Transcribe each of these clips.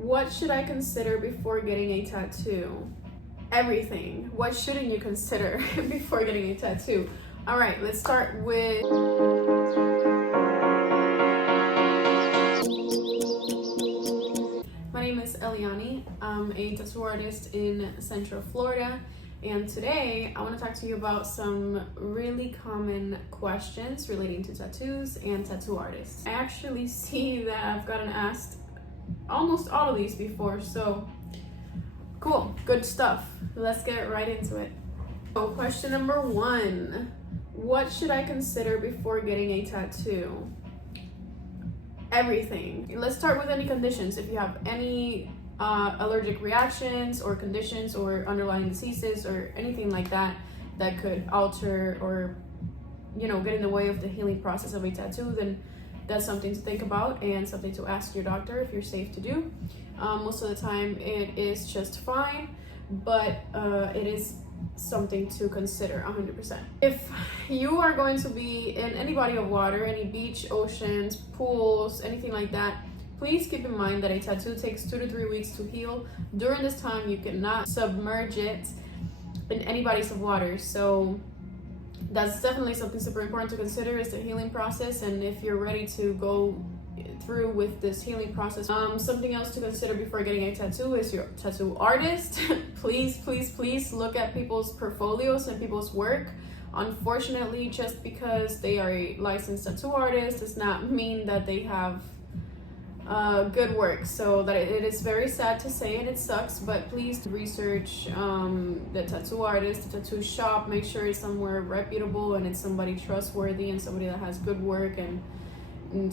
What should I consider before getting a tattoo? Everything. What shouldn't you consider before getting a tattoo? All right, let's start with my name is Eliani. I'm a tattoo artist in Central Florida, and today I want to talk to you about some really common questions relating to tattoos and tattoo artists. I actually see that I've gotten asked almost all of these before, so cool, good stuff. Let's get right into it. So question number 1, what should I consider before getting a tattoo? Everything. Let's start with any conditions. If you have any allergic reactions or conditions or underlying diseases or anything like that that could alter or get in the way of the healing process of a tattoo, then that's something to think about and something to ask your doctor if you're safe to do. Most of the time it is just fine, but it is something to consider 100%. If you are going to be in any body of water, any beach, oceans, pools, anything like that, please keep in mind that a tattoo takes 2 to 3 weeks to heal. During this time, you cannot submerge it in any bodies of water. So that's definitely something super important to consider, is the healing process, and if you're ready to go through with this healing process. Something else to consider before getting a tattoo is your tattoo artist. please look at people's portfolios and people's work. Unfortunately, just because they are a licensed tattoo artist does not mean that they have good work. So that it is very sad to say, and it sucks, but please research the tattoo artist, the tattoo shop. Make sure it's somewhere reputable and it's somebody trustworthy and somebody that has good work and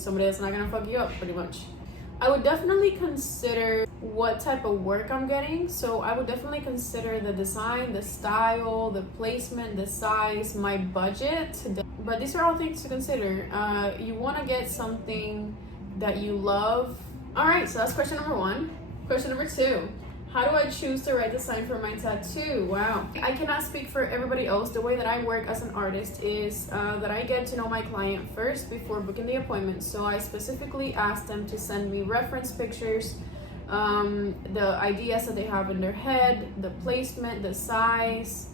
somebody that's not gonna fuck you up, pretty much. I would definitely consider what type of work I'm getting. So I would definitely consider the design, the style, the placement, the size, my budget. But these are all things to consider. You want to get something that you love. All right, so that's question number 1. Question number 2, how do I choose the right design for my tattoo? Wow, I cannot speak for everybody else. The way that I work as an artist is that I get to know my client first before booking the appointment. So I specifically ask them to send me reference pictures, the ideas that they have in their head, the placement, the size.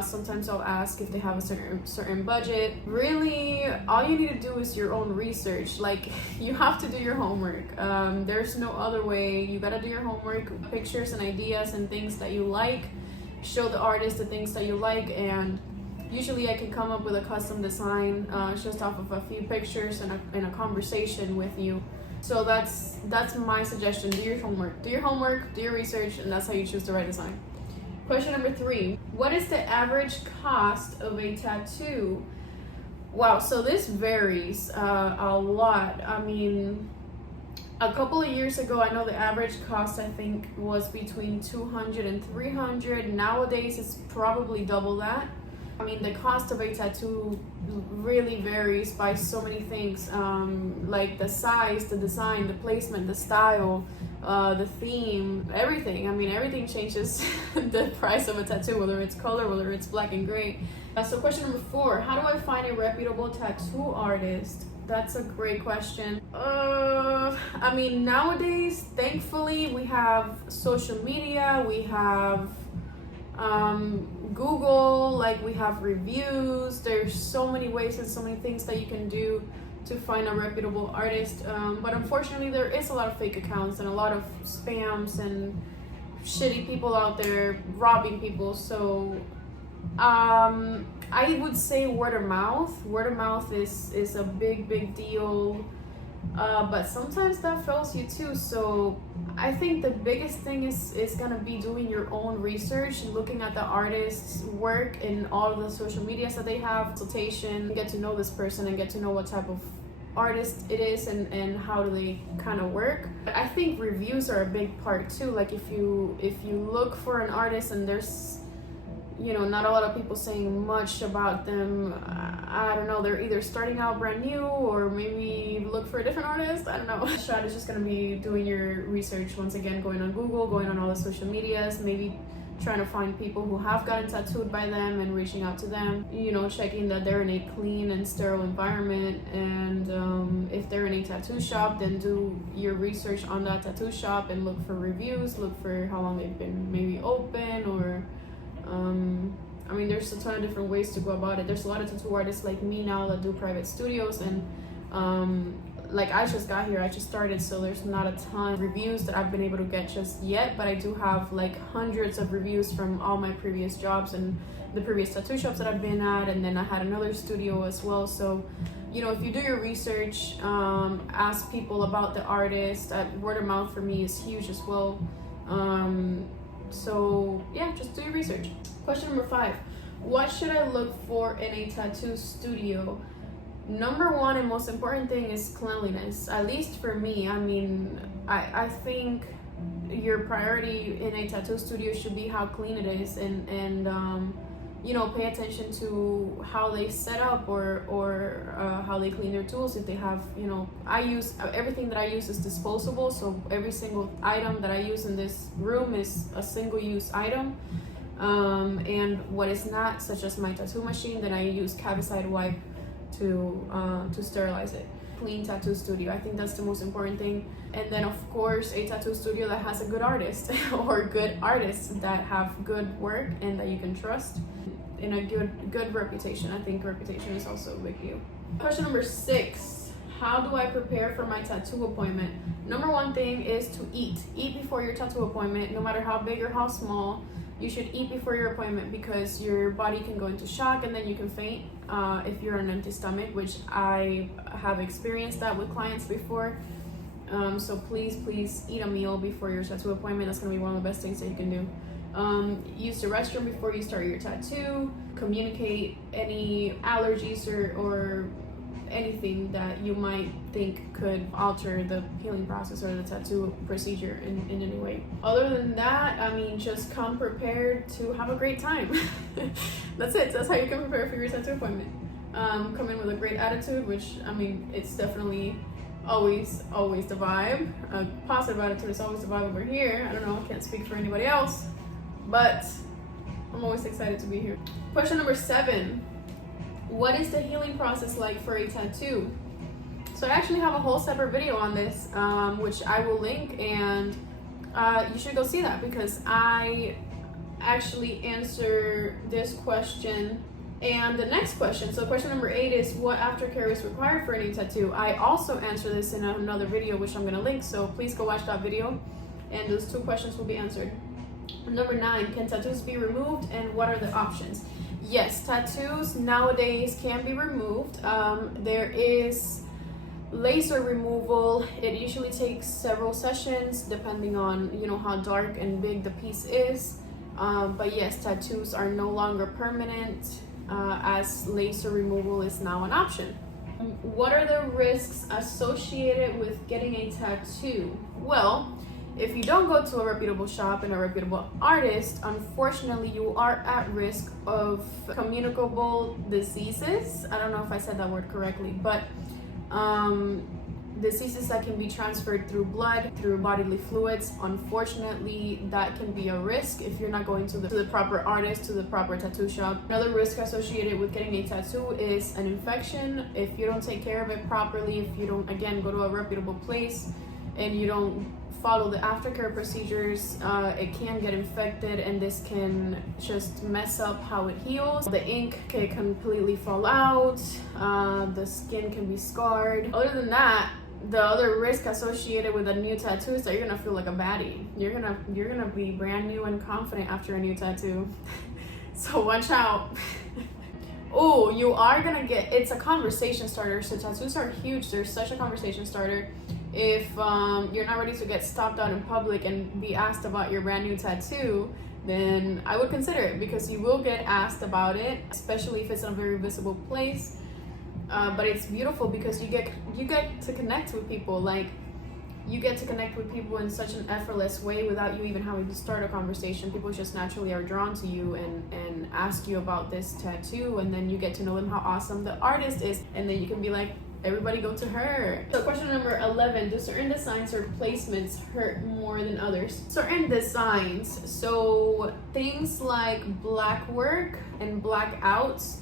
Sometimes I'll ask if they have a certain budget. Really, all you need to do is your own research. Like, you have to do your homework. There's no other way. You gotta do your homework, pictures and ideas and things that you like. Show the artist the things that you like, and usually I can come up with a custom design just off of a few pictures and a conversation with you. So that's my suggestion. Do your homework, do your research, and that's how you choose the right design. Question number 3, what is the average cost of a tattoo? Wow, so this varies a lot. I mean, a couple of years ago, I know the average cost, I think, was between $200 and $300. Nowadays, it's probably double that. I mean, the cost of a tattoo really varies by so many things, like the size, the design, the placement, the style, the theme, everything. I mean, everything changes the price of a tattoo, whether it's color, whether it's black and gray. So question number 4, how do I find a reputable tattoo artist? That's a great question. I mean, nowadays, thankfully, we have social media, we have Google, like we have reviews. There's so many ways and so many things that you can do to find a reputable artist, but unfortunately there is a lot of fake accounts and a lot of spams and shitty people out there robbing people. So I would say word of mouth is a big deal, but sometimes that fails you too. So I think the biggest thing is gonna be doing your own research and looking at the artist's work and all of the social medias that they have, consultation, get to know this person and get to know what type of artist it is and how do they kind of work. I think reviews are a big part too. Like if you look for an artist and there's not a lot of people saying much about them, I don't know, they're either starting out brand new or maybe look for a different artist. I don't know. The shot is just gonna be doing your research once again, going on Google, going on all the social medias, maybe trying to find people who have gotten tattooed by them and reaching out to them, you know, checking that they're in a clean and sterile environment. And if they're in a tattoo shop, then do your research on that tattoo shop and look for reviews, look for how long they've been maybe open, or I mean, there's a ton of different ways to go about it. There's a lot of tattoo artists like me now that do private studios, and like I just got here, I just started, so there's not a ton of reviews that I've been able to get just yet, but I do have like hundreds of reviews from all my previous jobs and the previous tattoo shops that I've been at, and then I had another studio as well. So, you know, if you do your research, ask people about the artist. Word of mouth for me is huge as well. So yeah, just do your research. Question number 5, what should I look for in a tattoo studio? Number 1 and most important thing is cleanliness, at least for me. I mean, I think your priority in a tattoo studio should be how clean it is, and you know, pay attention to how they set up, or how they clean their tools. If they have, you know, everything that I use is disposable, so every single item that I use in this room is a single-use item. And what is not, such as my tattoo machine, then I use Cavicide wipe to sterilize it. Clean tattoo studio, I think that's the most important thing. And then of course a tattoo studio that has a good artist or good artists that have good work and that you can trust, in a good reputation. I think reputation is also a big deal. Question number 6, how do I prepare for my tattoo appointment? Number 1 thing is to eat before your tattoo appointment. No matter how big or how small, you should eat before your appointment, because your body can go into shock and then you can faint if you're on an empty stomach, which I have experienced that with clients before. So please eat a meal before your tattoo appointment. That's going to be one of the best things that you can do. Use the restroom before you start your tattoo. Communicate any allergies or anything that you might think could alter the healing process or the tattoo procedure in any way. Other than that, I mean, just come prepared to have a great time. That's it. That's how you can prepare for your tattoo appointment. Come in with a great attitude, which, I mean, it's definitely always the vibe. A positive attitude is always the vibe over here. I don't know, I can't speak for anybody else, but I'm always excited to be here. Question number 7. What is the healing process like for a tattoo? So I actually have a whole separate video on this, which I will link, and you should go see that, because I actually answer this question and the next question. So question number 8 is, what aftercare is required for a new tattoo? I also answer this in another video, which I'm going to link, so please go watch that video, and those 2 questions will be answered. Number 9, can tattoos be removed, and what are the options? Yes, tattoos nowadays can be removed. There is laser removal. It usually takes several sessions depending on, you know, how dark and big the piece is. But yes, tattoos are no longer permanent, as laser removal is now an option. What are the risks associated with getting a tattoo? Well, if you don't go to a reputable shop and a reputable artist, unfortunately, you are at risk of communicable diseases. I don't know if I said that word correctly, but diseases that can be transferred through blood, through bodily fluids. Unfortunately, that can be a risk if you're not going to the proper artist, to the proper tattoo shop. Another risk associated with getting a tattoo is an infection. If you don't take care of it properly, if you don't, again, go to a reputable place and you don't follow the aftercare procedures, it can get infected, and this can just mess up how it heals. The ink can completely fall out, the skin can be scarred. Other than that, the other risk associated with a new tattoo is that you're gonna feel like a baddie. You're gonna be brand new and confident after a new tattoo. So watch out. Oh, you are gonna get, it's a conversation starter. So tattoos are huge. They're such a conversation starter. If you're not ready to get stopped out in public and be asked about your brand new tattoo, then I would consider it, because you will get asked about it, especially if it's in a very visible place. But it's beautiful because you get to connect with people. Like, you get to connect with people in such an effortless way without you even having to start a conversation. People just naturally are drawn to you and ask you about this tattoo, and then you get to know them, how awesome the artist is, and then you can be like, everybody go to her. So question number 11, do certain designs or placements hurt more than others? Certain designs, so things like black work and black outs,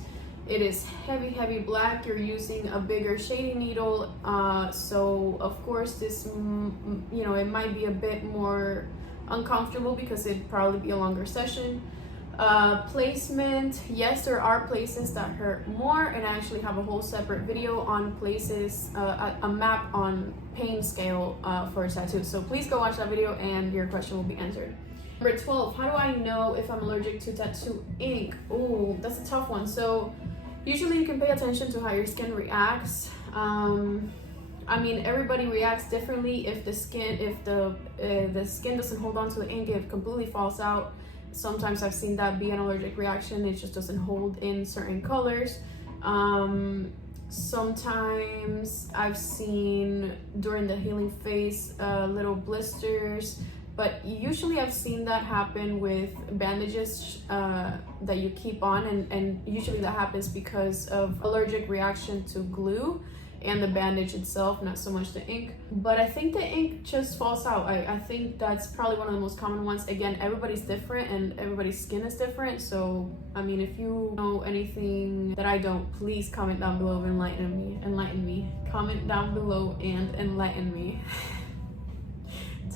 it is heavy black, you're using a bigger shading needle, so of course this, you know, it might be a bit more uncomfortable because it'd probably be a longer session. Placement, yes, there are places that hurt more, and I actually have a whole separate video on places, a map on pain scale for a tattoo, so please go watch that video and your question will be answered. Number 12, how do I know if I'm allergic to tattoo ink? Ooh, that's a tough one. So usually you can pay attention to how your skin reacts. I mean, everybody reacts differently. If the skin doesn't hold on to the ink, it completely falls out. Sometimes I've seen that be an allergic reaction. It just doesn't hold in certain colors. Sometimes I've seen during the healing phase little blisters, but usually I've seen that happen with bandages that you keep on, and usually that happens because of allergic reaction to glue and the bandage itself, not so much the ink. But I think the ink just falls out. I think that's probably one of the most common ones. Again, everybody's different and everybody's skin is different. So, I mean, if you know anything that I don't, please comment down below and enlighten me. Comment down below and enlighten me.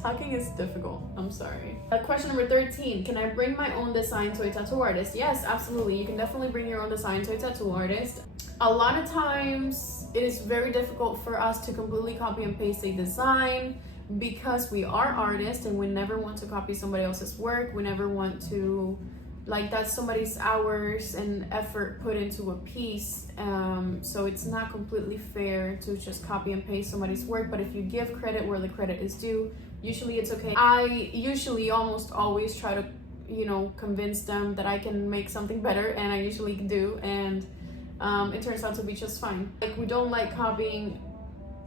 Talking is difficult, I'm sorry. Question number 13, can I bring my own design to a tattoo artist? Yes, absolutely. You can definitely bring your own design to a tattoo artist. A lot of times it is very difficult for us to completely copy and paste a design because we are artists and we never want to copy somebody else's work. We never want to, like, that's somebody's hours and effort put into a piece. So it's not completely fair to just copy and paste somebody's work, but if you give credit where the credit is due, usually it's okay. I usually almost always try to, you know, convince them that I can make something better, and I usually do, and it turns out to be just fine. Like, we don't like copying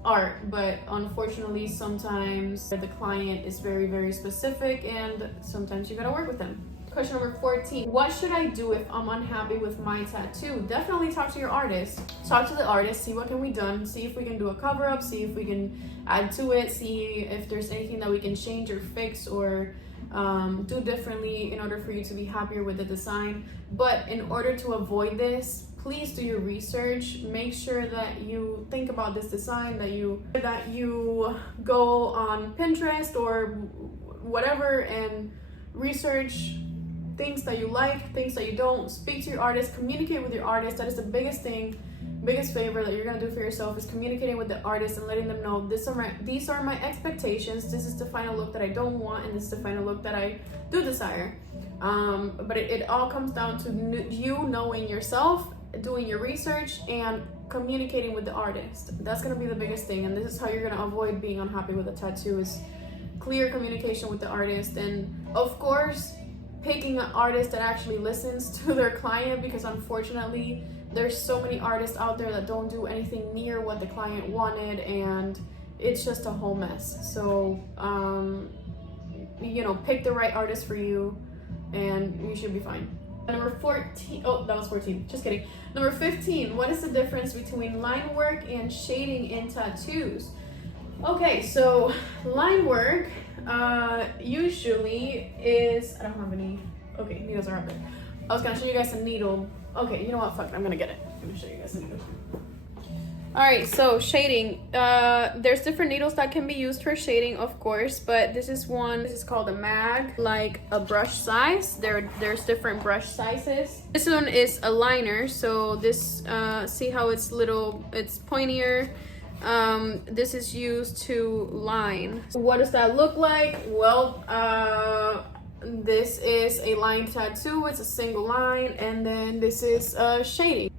art, but unfortunately sometimes the client is very specific and sometimes you gotta work with them. Question number 14, what should I do if I'm unhappy with my tattoo? Definitely talk to your artist. Talk to the artist, see what can be done, see if we can do a cover up, see if we can add to it, see if there's anything that we can change or fix or do differently in order for you to be happier with the design. But in order to avoid this, please do your research. Make sure that you think about this design, that you go on Pinterest or whatever and research things that you like, things that you don't. Speak to your artist, communicate with your artist. That is the biggest favor that you're gonna do for yourself, is communicating with the artist and letting them know these are my expectations, this is the final look that I don't want, and this is the final look that I do desire. But it all comes down to you knowing yourself, doing your research, and communicating with the artist. That's gonna be the biggest thing, and this is how you're gonna avoid being unhappy with a tattoo, is clear communication with the artist. And of course, picking an artist that actually listens to their client, because unfortunately there's so many artists out there that don't do anything near what the client wanted, and it's just a whole mess. So you know, pick the right artist for you and you should be fine. Number 14, oh, that was 14, just kidding. Number 15, what is the difference between line work and shading in tattoos? Okay, so line work usually is, I don't have any, okay, needles are up there. I was gonna show you guys a needle. Okay, you know what, fuck it, I'm gonna get it. I'm gonna show you guys a needle. Alright, so shading. There's different needles that can be used for shading, of course, but this is called a mag, like a brush size. There's different brush sizes. This one is a liner, so this, see how it's pointier. This is used to line. What does that look like? Well, this is a line tattoo. It's a single line, and then this is shading.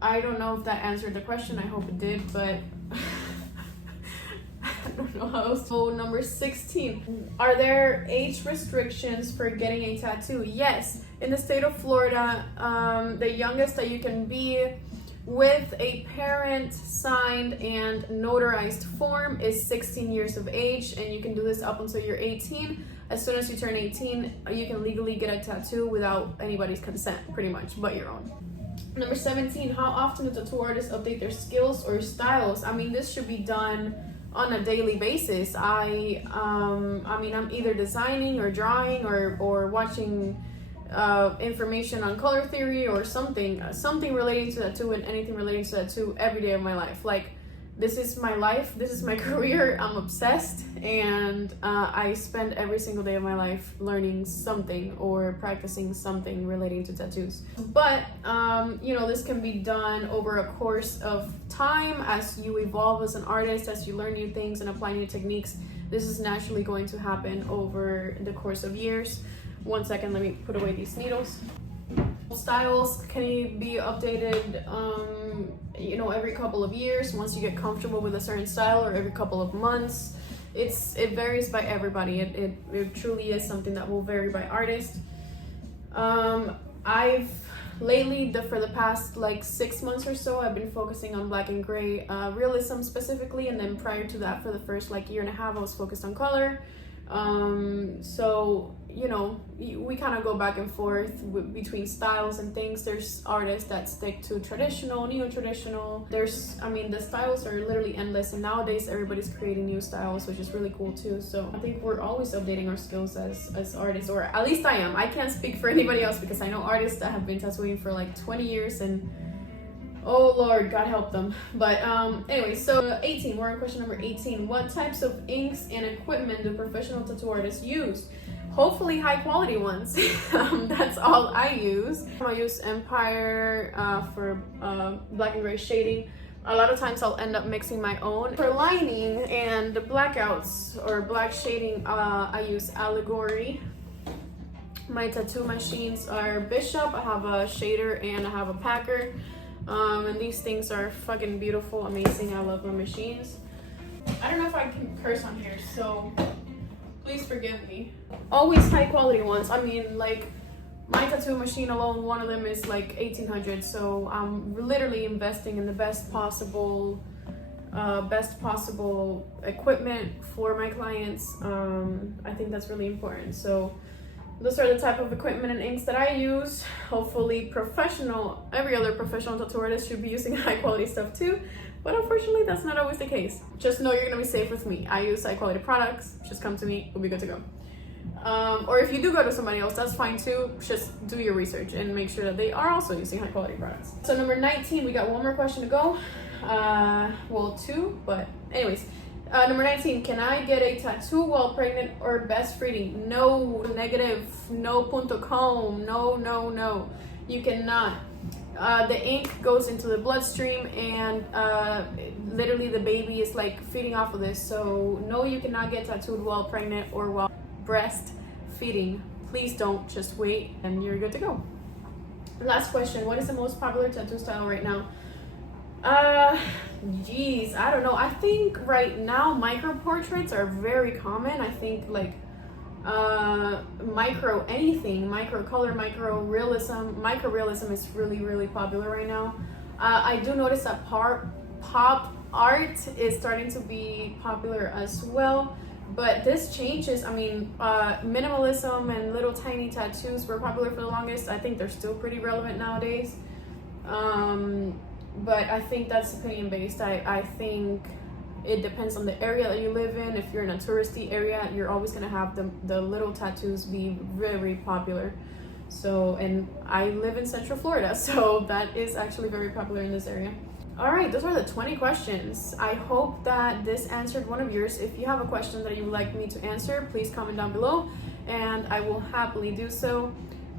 I don't know if that answered the question. I hope it did, but I don't know how else. So number 16, are there age restrictions for getting a tattoo? Yes, in the state of Florida, the youngest that you can be with a parent signed and notarized form is 16 years of age, and you can do this up until you're 18. As soon as you turn 18, you can legally get a tattoo without anybody's consent, pretty much, but your own. Number 17, how often do tattoo artists update their skills or styles? I mean, this should be done on a daily basis. I mean, I'm either designing or drawing or watching information on color theory or something relating to tattoo, and anything relating to tattoo every day of my life. Like, this is my life, this is my career. I'm obsessed, and I spend every single day of my life learning something or practicing something relating to tattoos. But you know, this can be done over a course of time as you evolve as an artist, as you learn new things and apply new techniques. This is naturally going to happen over the course of years. One second, let me put away these needles. Styles can be updated you know, every couple of years once you get comfortable with a certain style, or every couple of months. It varies by everybody. It truly is something that will vary by artist. I've lately, for the past like 6 months or so, I've been focusing on black and gray realism specifically, and then prior to that, for the first like year and a half, I was focused on color. So, you know, we kind of go back and forth between styles and things. There's artists that stick to traditional, neo-traditional. I mean, the styles are literally endless, and nowadays everybody's creating new styles, which is really cool too. So I think we're always updating our skills as artists, or at least I am. I can't speak for anybody else, because I know artists that have been tattooing for like 20 years, and oh Lord, God help them. But anyway, so 18, we're on question number 18. What types of inks and equipment do professional tattoo artists use? Hopefully high quality ones. That's all I use. I use InkPowered for black and gray shading. A lot of times I'll end up mixing my own. For lining and the blackouts or black shading, I use Allegory. My tattoo machines are Bishop. I have a shader and I have a packer. And these things are fucking beautiful, amazing. I love my machines. I don't know if I can curse on here, so please forgive me. Always high quality ones. I mean, like, my tattoo machine alone, one of them is like 1800, so I'm literally investing in the best possible equipment for my clients. I think that's really important. So those are the type of equipment and inks that I use. Hopefully every other professional tattoo artist should be using high quality stuff too, but unfortunately that's not always the case. Just know you're gonna be safe with me. I use high quality products. Just come to me, we'll be good to go. Or if you do go to somebody else, that's fine too. Just do your research and make sure that they are also using high quality products. So number 19, we got one more question to go. Well, two, but anyways. Number 19, can I get a tattoo while pregnant or breastfeeding? No, negative, no punto com, no. You cannot. The ink goes into the bloodstream, and literally the baby is like feeding off of this. So no, you cannot get tattooed while pregnant or while breastfeeding. Please don't, just wait and you're good to go. Last question, what is the most popular tattoo style right now? Geez, I don't know. I think right now micro portraits are very common. I think like micro color, micro realism is really popular right now. I do notice that pop art is starting to be popular as well, but this changes. I mean, minimalism and little tiny tattoos were popular for the longest. I think they're still pretty relevant nowadays. But I think that's opinion based. I think it depends on the area that you live in. If you're in a touristy area, you're always gonna have the little tattoos be very popular. So, and I live in Central Florida, so that is actually very popular in this area. All right, those are the 20 questions. I hope that this answered one of yours. If you have a question that you would like me to answer, please comment down below and I will happily do so.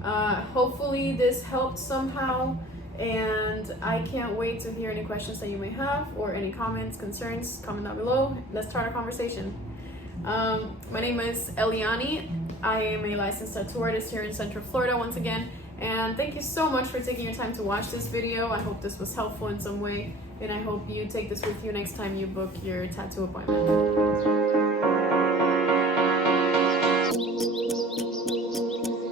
Hopefully this helped somehow. And I can't wait to hear any questions that you may have, or any comments, concerns. Comment down below. Let's start a conversation. My name is Eliani. I am a licensed tattoo artist here in Central Florida once again. And thank you so much for taking your time to watch this video. I hope this was helpful in some way. And I hope you take this with you next time you book your tattoo appointment.